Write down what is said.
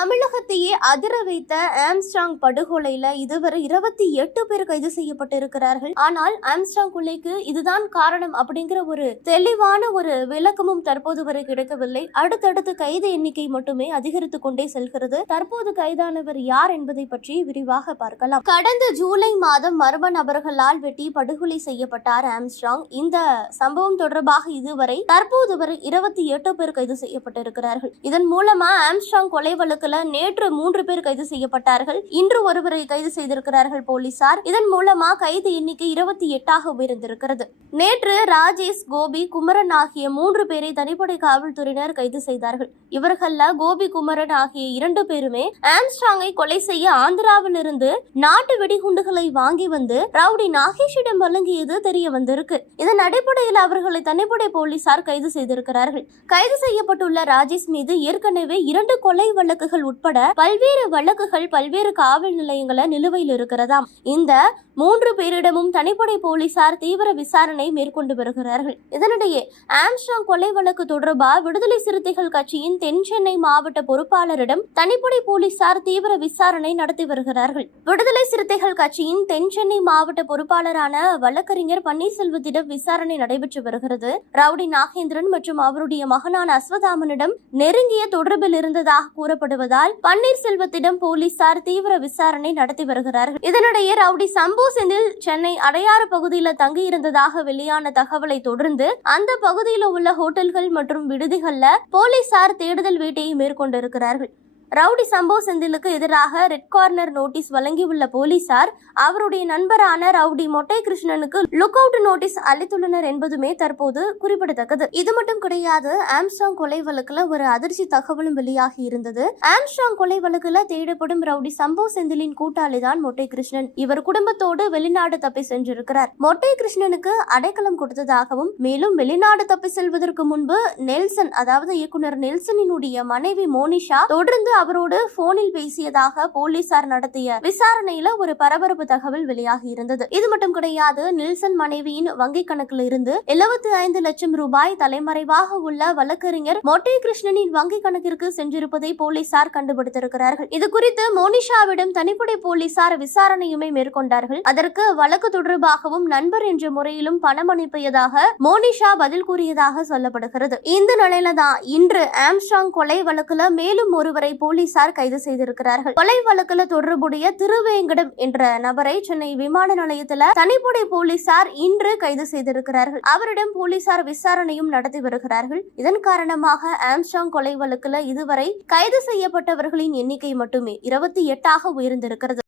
தமிழகத்தையே அதிர வைத்த ஆம்ஸ்டாங் படுகொலையில இதுவரை இருபத்தி எட்டு பேர் கைது செய்யப்பட்டிருக்கிறார்கள். ஆனால் ஆம்ஸ்டாங் கொலைக்கு இதுதான் காரணம் அப்படிங்கிற ஒரு தெளிவான ஒரு விளக்கமும் தற்போது வரை கிடைக்கவில்லை. அடுத்தடுத்து கைது எண்ணிக்கை மட்டுமே அதிகரித்து கொண்டே செல்கிறது. தற்போது கைதானவர் யார் என்பதை பற்றி விரிவாக பார்க்கலாம். கடந்த ஜூலை மாதம் மர்ம நபர்களால் வெட்டி படுகொலை செய்யப்பட்டார் ஆம்ஸ்டாங் இந்த சம்பவம் தொடர்பாக இதுவரை தற்போது வரை இருபத்தி எட்டு பேர் கைது செய்யப்பட்டிருக்கிறார்கள். இதன் மூலமா ஆம்ஸ்டாங் கொலை வழக்கு வழக்குல நேற்று மூன்று பேர் கைது செய்யப்பட்டார்கள். இன்று ஒருவரை கைது செய்திருக்கிறார்கள் போலீசார். இதன் மூலமா கைது எண்ணிக்கை இருபத்தி எட்டாக உயர்ந்திருக்கிறது. நேற்று ராஜேஷ் கோபி குமரன் ஆகிய மூன்று பேரை தனிப்படை காவல்துறையினர் கைது செய்தார்கள். இவர்கள்ல கோபி குமரன் ஆகிய இரண்டு பேருமே ஆம்ஸ்ட்ராங்கை கொலை செய்ய ஆந்திராவிலிருந்து நாட்டு வெடிகுண்டுகளை வாங்கி வந்து ரவுடி நாகேஷிடம் வழங்கியது தெரிய வந்திருக்கு. இதன் அடிப்படையில் அவர்களை தனிப்படை போலீசார் கைது செய்திருக்கிறார்கள். கைது செய்யப்பட்டுள்ள ராஜேஷ் மீது ஏற்கனவே இரண்டு கொலை வழக்குகள் உட்பட பல்வேறு வழக்குகள் பல்வேறு காவல் நிலையங்கள நிலுவையில் இருக்கிறதாம். இந்த மூன்று பேரிடமும் தனிப்படை போலீசார் தீவிர விசாரணை மேற்கொண்டு வருகிறார்கள். இதனிடையே ஆம்ஸ்ட்ராங் கொலை வழக்கு தொடர்பாக விடுதலை சிறுத்தைகள் கட்சியின் தென் சென்னை மாவட்ட பொறுப்பாளரிடம் தனிப்படை போலீசார் தீவிர விசாரணை நடத்தி வருகிறார்கள். விடுதலை சிறுத்தைகள் கட்சியின் தென் சென்னை மாவட்ட பொறுப்பாளரான வழக்கறிஞர் பன்னீர்செல்வத்திடம் விசாரணை நடைபெற்று வருகிறது. ரவுடி நாகேந்திரன் மற்றும் அவருடைய மகனான அஸ்வதாமனிடம் நெருங்கிய தொடர்பில் இருந்ததாக கூறப்படுவதால் பன்னீர்செல்வத்திடம் போலீசார் தீவிர விசாரணை நடத்தி வருகிறார்கள். இதனிடையே ரவுடி சம்பு செந்தில் சென்னை அடையாறு பகுதியில் தங்கியிருந்ததாக வெளியான தகவலை தொடர்ந்து அந்த பகுதியில் உள்ள ஹோட்டல்கள் மற்றும் விடுதிகளில் போலீசார் தேடுதல் வேட்டையை மேற்கொண்டிருக்கிறார்கள். ரவுடி சம்போ செந்திலுக்கு எதிராக ரெட் கார்னர் நோட்டீஸ் வழங்கியுள்ள போலீசார் அவருடைய நண்பரான ரவுடி மொட்டை கிருஷ்ணனுக்கு லுக் அவுட் நோட்டீஸ் அளித்துள்ளனர் என்பதுமே தற்போது குறிப்பிடத்தக்கது. இது மட்டும் கிடையாது ஆம்ஸ்டாங் கொலை வழக்குல ஒரு அதிர்ச்சி தகவலும் வெளியாகி இருந்தது. ஆம்ஸ்டாங் கொலை வழக்குல தேடப்படும் ரவுடி சம்போ செந்திலின் கூட்டாளி தான் மொட்டை கிருஷ்ணன் இவர் குடும்பத்தோடு வெளிநாடு தப்பி சென்றிருக்கிறார். மொட்டை கிருஷ்ணனுக்கு அடைக்கலம் கொடுத்ததாகவும் மேலும் வெளிநாடு தப்பி செல்வதற்கு முன்பு நெல்சன் அதாவது இயக்குனர் நெல்சனினுடைய மனைவி மோனிஷா தொடர்ந்து அவரோடு போனில் பேசியதாக போலீசார் நடத்திய விசாரணையில ஒரு பரபரப்பு தகவல் வெளியாகி இருந்தது. இது மட்டும் கிடையாது நில்சன் மனைவியின் வங்கி கணக்கில் இருந்து எழுபத்தி ஐந்து லட்சம் ரூபாய் தலைமறைவாக உள்ள வழக்கறிஞர் மொட்டை கிருஷ்ணனின் வங்கி கணக்கிற்கு சென்றிருப்பதை போலீசார் கண்டுபிடித்திருக்கிறார்கள். இது குறித்து மோனிஷாவிடம் தனிப்படை போலீசார் விசாரணையுமே மேற்கொண்டார்கள். அதற்கு வழக்கு தொடர்பாகவும் நண்பர் என்ற முறையிலும் பணம் அனுப்பியதாக மோனிஷா பதில் கூறியதாக சொல்லப்படுகிறது. இந்த நிலையில தான் இன்று ஆம்ஸ்டாங் கொலை வழக்குல மேலும் ஒருவரை போலீசார் கைது செய்திருக்கிறார்கள். கொலை வழக்குல தொடர்புடைய திருவேங்கடம் என்ற நபரை சென்னை விமான நிலையத்துல தனிப்படை போலீசார் இன்று கைது செய்திருக்கிறார்கள். அவரிடம் போலீசார் விசாரணையும் நடத்தி வருகிறார்கள். இதன் காரணமாக ஆம்ஸ்டாங் கொலை வழக்குல இதுவரை கைது செய்யப்பட்டவர்களின் எண்ணிக்கை மட்டுமே இருபத்தி எட்டாக உயர்ந்திருக்கிறது.